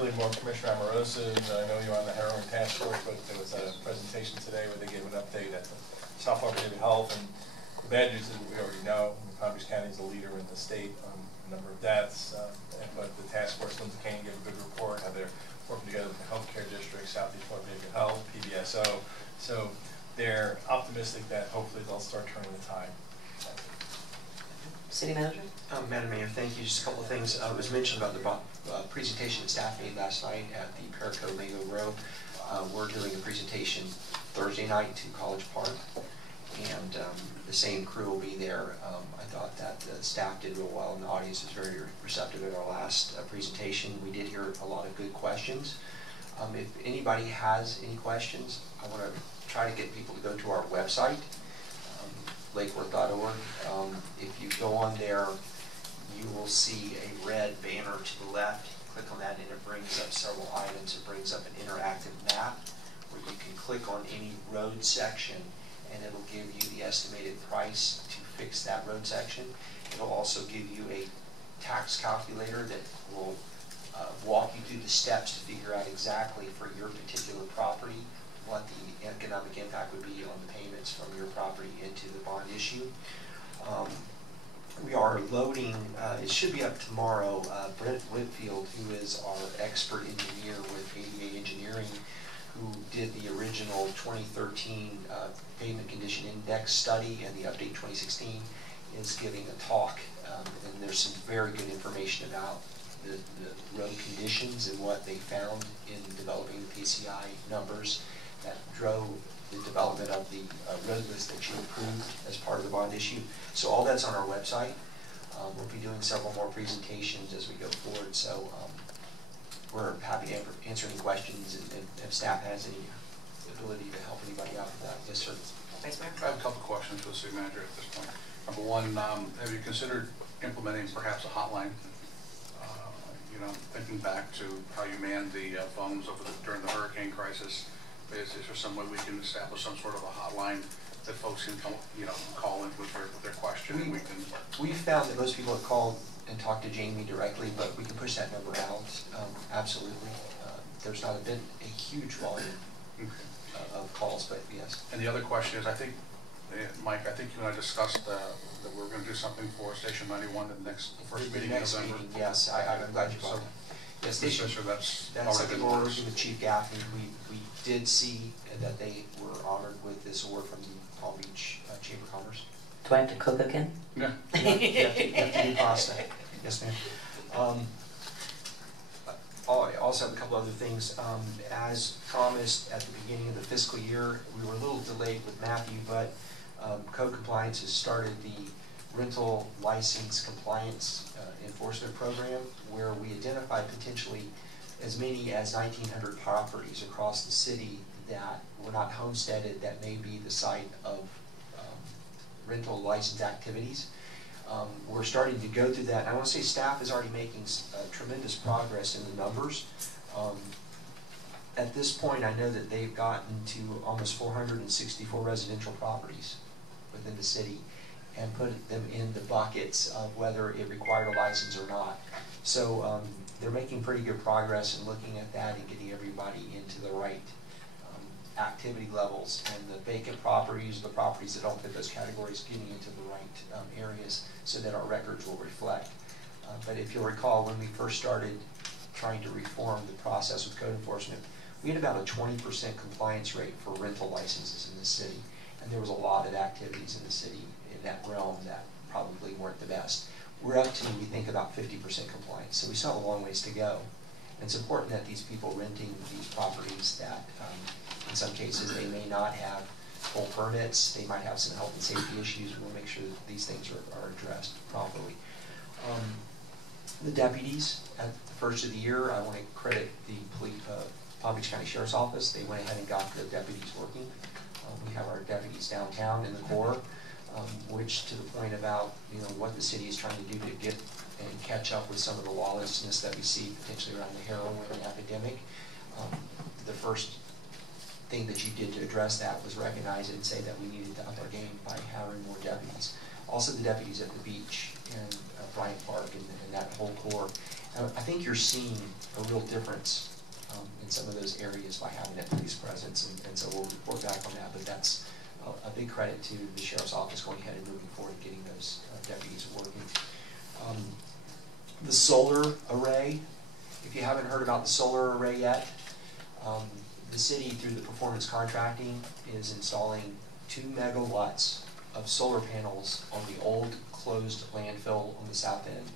Billy Moore, Commissioner Amoroso. I know you're on the heroin task force, but there was a presentation today where they gave an update at the South Florida Department of Health. And the bad news is we already know Palm Beach County is the leader in the state on the number of deaths. But the task force, Lindsay Kane, gave a good report how they're working together with the healthcare district, Southeast Florida Department of Health, PBSO. So they're optimistic that hopefully they'll start turning the tide. City Manager? Madam Mayor, thank you. Just a couple of things. It was mentioned about the presentation that staff made last night at the Perico Mango Grove. We're doing a presentation Thursday night to College Park, and the same crew will be there. I thought that the staff did real well, and the audience was very receptive at our last presentation. We did hear a lot of good questions. If anybody has any questions, I want to try to get people to go to our website, lakeworth.org. If you go on there, you will see a red banner to the left. Click on that and it brings up several items. It brings up an interactive map where you can click on any road section and it'll give you the estimated price to fix that road section. It'll also give you a tax calculator that will walk you through the steps to figure out exactly for your particular property what the economic impact would be on the payments from your property into the bond issue. We are loading, it should be up tomorrow, Brent Whitfield, who is our expert engineer with ADA Engineering, who did the original 2013 pavement condition index study and the update 2016, is giving a talk. And there's some very good information about the road conditions and what they found in developing the PCI numbers that drove the development of the road list that you approved as part of the bond issue. So all that's on our website. We'll be doing several more presentations as we go forward. So we're happy to answer any questions, and if staff has any ability to help anybody out with that. Yes, sir. Vice Mayor? I have a couple questions for the city manager at this point. Number one, have you considered implementing perhaps a hotline? You know, thinking back to how you manned the phones during the hurricane crisis, is there some way we can establish some sort of a hotline that folks can come, call in with their question? We found that most people have called and talked to Jamie directly, but we can push that number out. Absolutely. There's not been a huge volume of calls, but yes. And the other question is, I think, Mike, I think you and I discussed that we're going to do something for Station 91 in the first meeting in November. Yes, I'm glad you brought that. Yes, Station, that's something we're working with Chief Gaffney. We did see that they were honored with this award from the Palm Beach Chamber of Commerce. Do I have to cook again? Yeah. You have to do pasta. Yes, ma'am. I also have a couple other things. As promised at the beginning of the fiscal year, we were a little delayed with Matthew, but Code Compliance has started the rental license compliance enforcement program, where we identified potentially as many as 1,900 properties across the city that were not homesteaded that may be the site of rental license activities. We're starting to go through that. I want to say staff is already making tremendous progress in the numbers. At this point, I know that they've gotten to almost 464 residential properties within the city and put them in the buckets of whether it required a license or not. So they're making pretty good progress in looking at that and getting everybody into the right activity levels, and the vacant properties, the properties that don't fit those categories, getting into the right areas so that our records will reflect. But if you'll recall, when we first started trying to reform the process with code enforcement, we had about a 20% compliance rate for rental licenses in the city, and there was a lot of activities in the city in that realm that probably weren't the best. We're up to, we think, about 50% compliance, so we still have a long ways to go. And it's important that these people renting these properties that in some cases they may not have full permits, they might have some health and safety issues. We'll make sure that these things are addressed properly. The deputies at the first of the year, I want to credit the Palm Beach County Sheriff's Office. They went ahead and got the deputies working. We have our deputies downtown in the core, which to the point about what the city is trying to do to get and catch up with some of the lawlessness that we see potentially around the heroin epidemic. The first thing that you did to address that was recognize it and say that we needed to up our game by hiring more deputies. Also the deputies at the beach and Bryant Park and that whole core. I think you're seeing a real difference in some of those areas by having that police presence, and so we'll report back on that, but that's a big credit to the Sheriff's Office going ahead and moving forward and getting those deputies working. The solar array, if you haven't heard about the solar array yet, the city, through the performance contracting, is installing 2 megawatts of solar panels on the old closed landfill on the south end.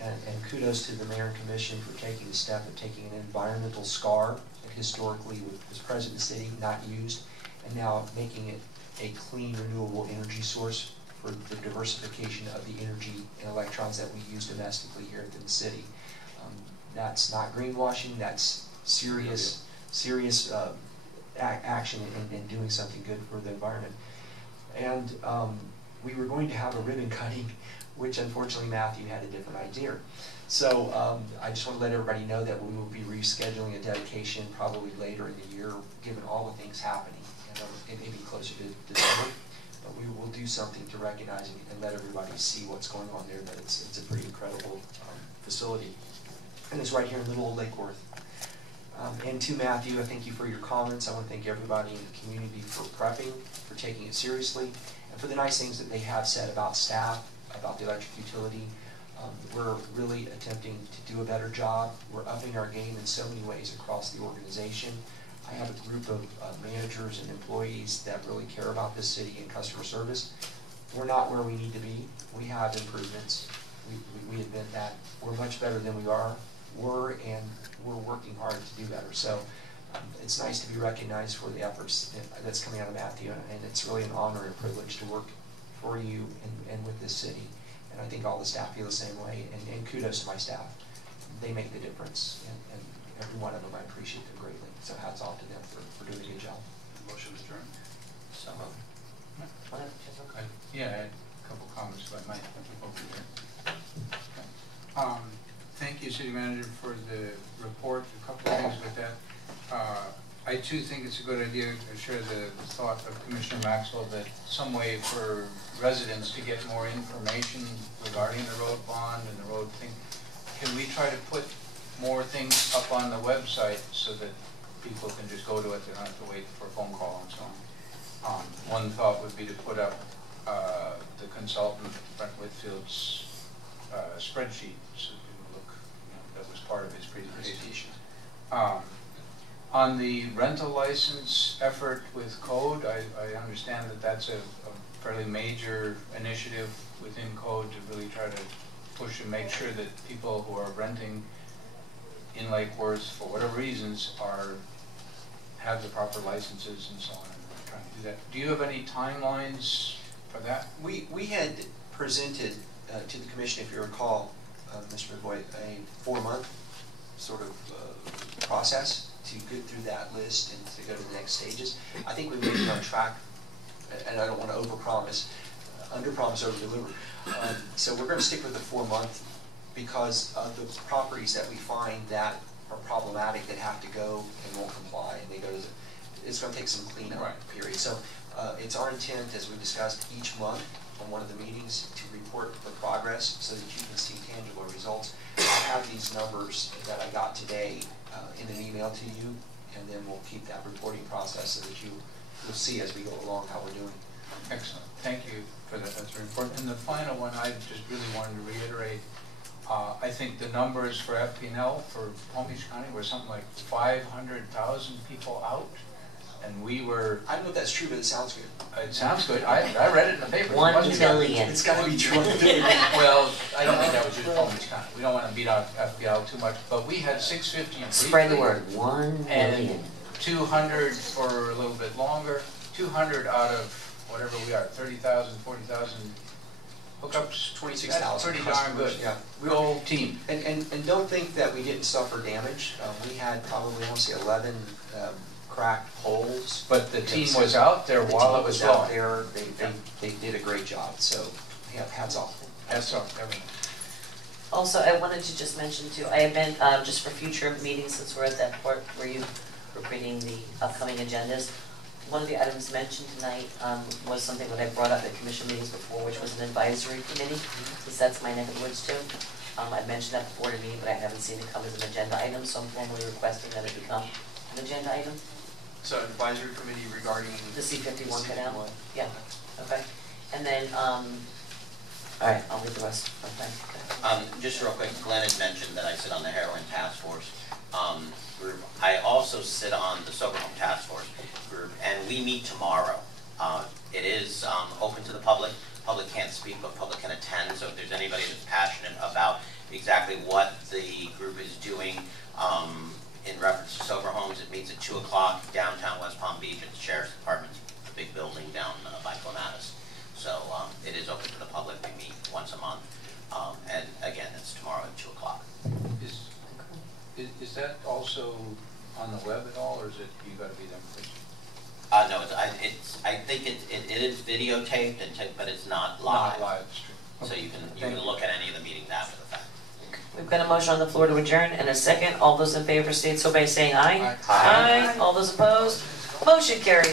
And kudos to the mayor and commission for taking the step of taking an environmental scar that historically was present in the city, not used, and now making it a clean, renewable energy source for the diversification of the energy and electrons that we use domestically here in the city. That's not greenwashing, that's serious action and doing something good for the environment. And we were going to have a ribbon cutting, which unfortunately Matthew had a different idea. So I just want to let everybody know that we will be rescheduling a dedication probably later in the year, given all the things happening. And it may be closer to December, but we will do something to recognize and let everybody see what's going on there, that it's a pretty incredible facility. And it's right here in Little Old Lake Worth. And to Matthew, I thank you for your comments. I want to thank everybody in the community for prepping, for taking it seriously, and for the nice things that they have said about staff, about the electric utility. We're really attempting to do a better job. We're upping our game in so many ways across the organization. I have a group of managers and employees that really care about this city and customer service. We're not where we need to be. We have improvements. We admit that. We're much better than we were, and we're working hard to do better. So it's nice to be recognized for the efforts that's coming out of Matthew, and it's really an honor and privilege to work for you and with this city. And I think all the staff feel the same way, and kudos to my staff. They make the difference, and every one of them, I appreciate them greatly. So hats off to them for doing a good job. Motion is adjourned. So, Yeah, I had a couple comments about my over here. Thank you, City Manager, for the report. A couple of things with that. I too think it's a good idea to share the thought of Commissioner Maxwell that some way for residents to get more information regarding the road bond and the road thing. Can we try to put more things up on the website so that people can just go to it, they don't have to wait for a phone call and so on? One thought would be to put up the consultant, Brent Whitfield's spreadsheet, so people look, that was part of his presentation. On the rental license effort with Code, I understand that that's a fairly major initiative within Code to really try to push and make sure that people who are renting in Lake Worth, for whatever reasons, have the proper licenses and so on. I'm trying to do that. Do you have any timelines for that? We had presented to the commission, if you recall, Mr. McVoy, a 4-month sort of process to get through that list and to go to the next stages. I think we may be on track, and I don't want to overpromise, underpromise, overdeliver. So we're going to stick with the 4-month because of the properties that we find that are problematic, that have to go and won't comply, and they go to it's going to take some cleanup period. So it's our intent, as we discussed, each month on one of the meetings to report the progress so that you can see tangible results. I have these numbers that I got today in an email to you, and then we'll keep that reporting process so that you'll see as we go along how we're doing. Excellent. Thank you for that. That's very important. And the final one, I just really wanted to reiterate, I think the numbers for FP&L for Palm Beach County were something like 500,000 people out. And we were... I don't know if that's true, but it sounds good. It sounds good. I read it in the paper. 1 million. It's got to be true. Well, I don't think that was just Palm Beach County. We don't want to beat out FPL too much, but we had 650 Spread the briefly, word. 1 million. and 200 for a little bit longer. 200 out of whatever we are, 30,000, 40,000 hookups. 26,000. That's pretty darn good. Yeah. Real team. And don't think that we didn't suffer damage. We had probably, I want to say, 11 cracked holes. But the team was out there while it was out going. there. They did a great job. So, yeah, hats off. Hats off, everyone. Also, I wanted to just mention too, I have been, just for future meetings, since we're at that part where you were creating the upcoming agendas, one of the items mentioned tonight was something that I brought up at commission meetings before, which was an advisory committee, because that's my neck of the woods too. I mentioned that before to me, but I haven't seen it come as an agenda item, so I'm formally requesting that it become an agenda item. So advisory committee regarding. The C-51 canal? C-51. Yeah, okay. And then, all right, I'll leave the rest. Okay. Just real quick, Glenn had mentioned that I sit on the heroin task force group. I also sit on the sober home task force group, and we meet tomorrow. It is open to the public. Public can't speak, but public can attend. So if there's anybody that's passionate about exactly what the group is doing in reference to sober homes, it meets at 2 o'clock downtown West Palm Beach at the Sheriff's Department, the big building down by Clematis. So it is open to the public. We meet once a month. And again, it's tomorrow at 2 o'clock. Is that also on the web at all, or is it, you gotta be there in person? No, I think it is videotaped, but it's not live. Not live, it's true. So you can look at any of the meetings after the fact. We've got a motion on the floor to adjourn and a second. All those in favor state so by saying aye. Aye. All those opposed? Motion carries.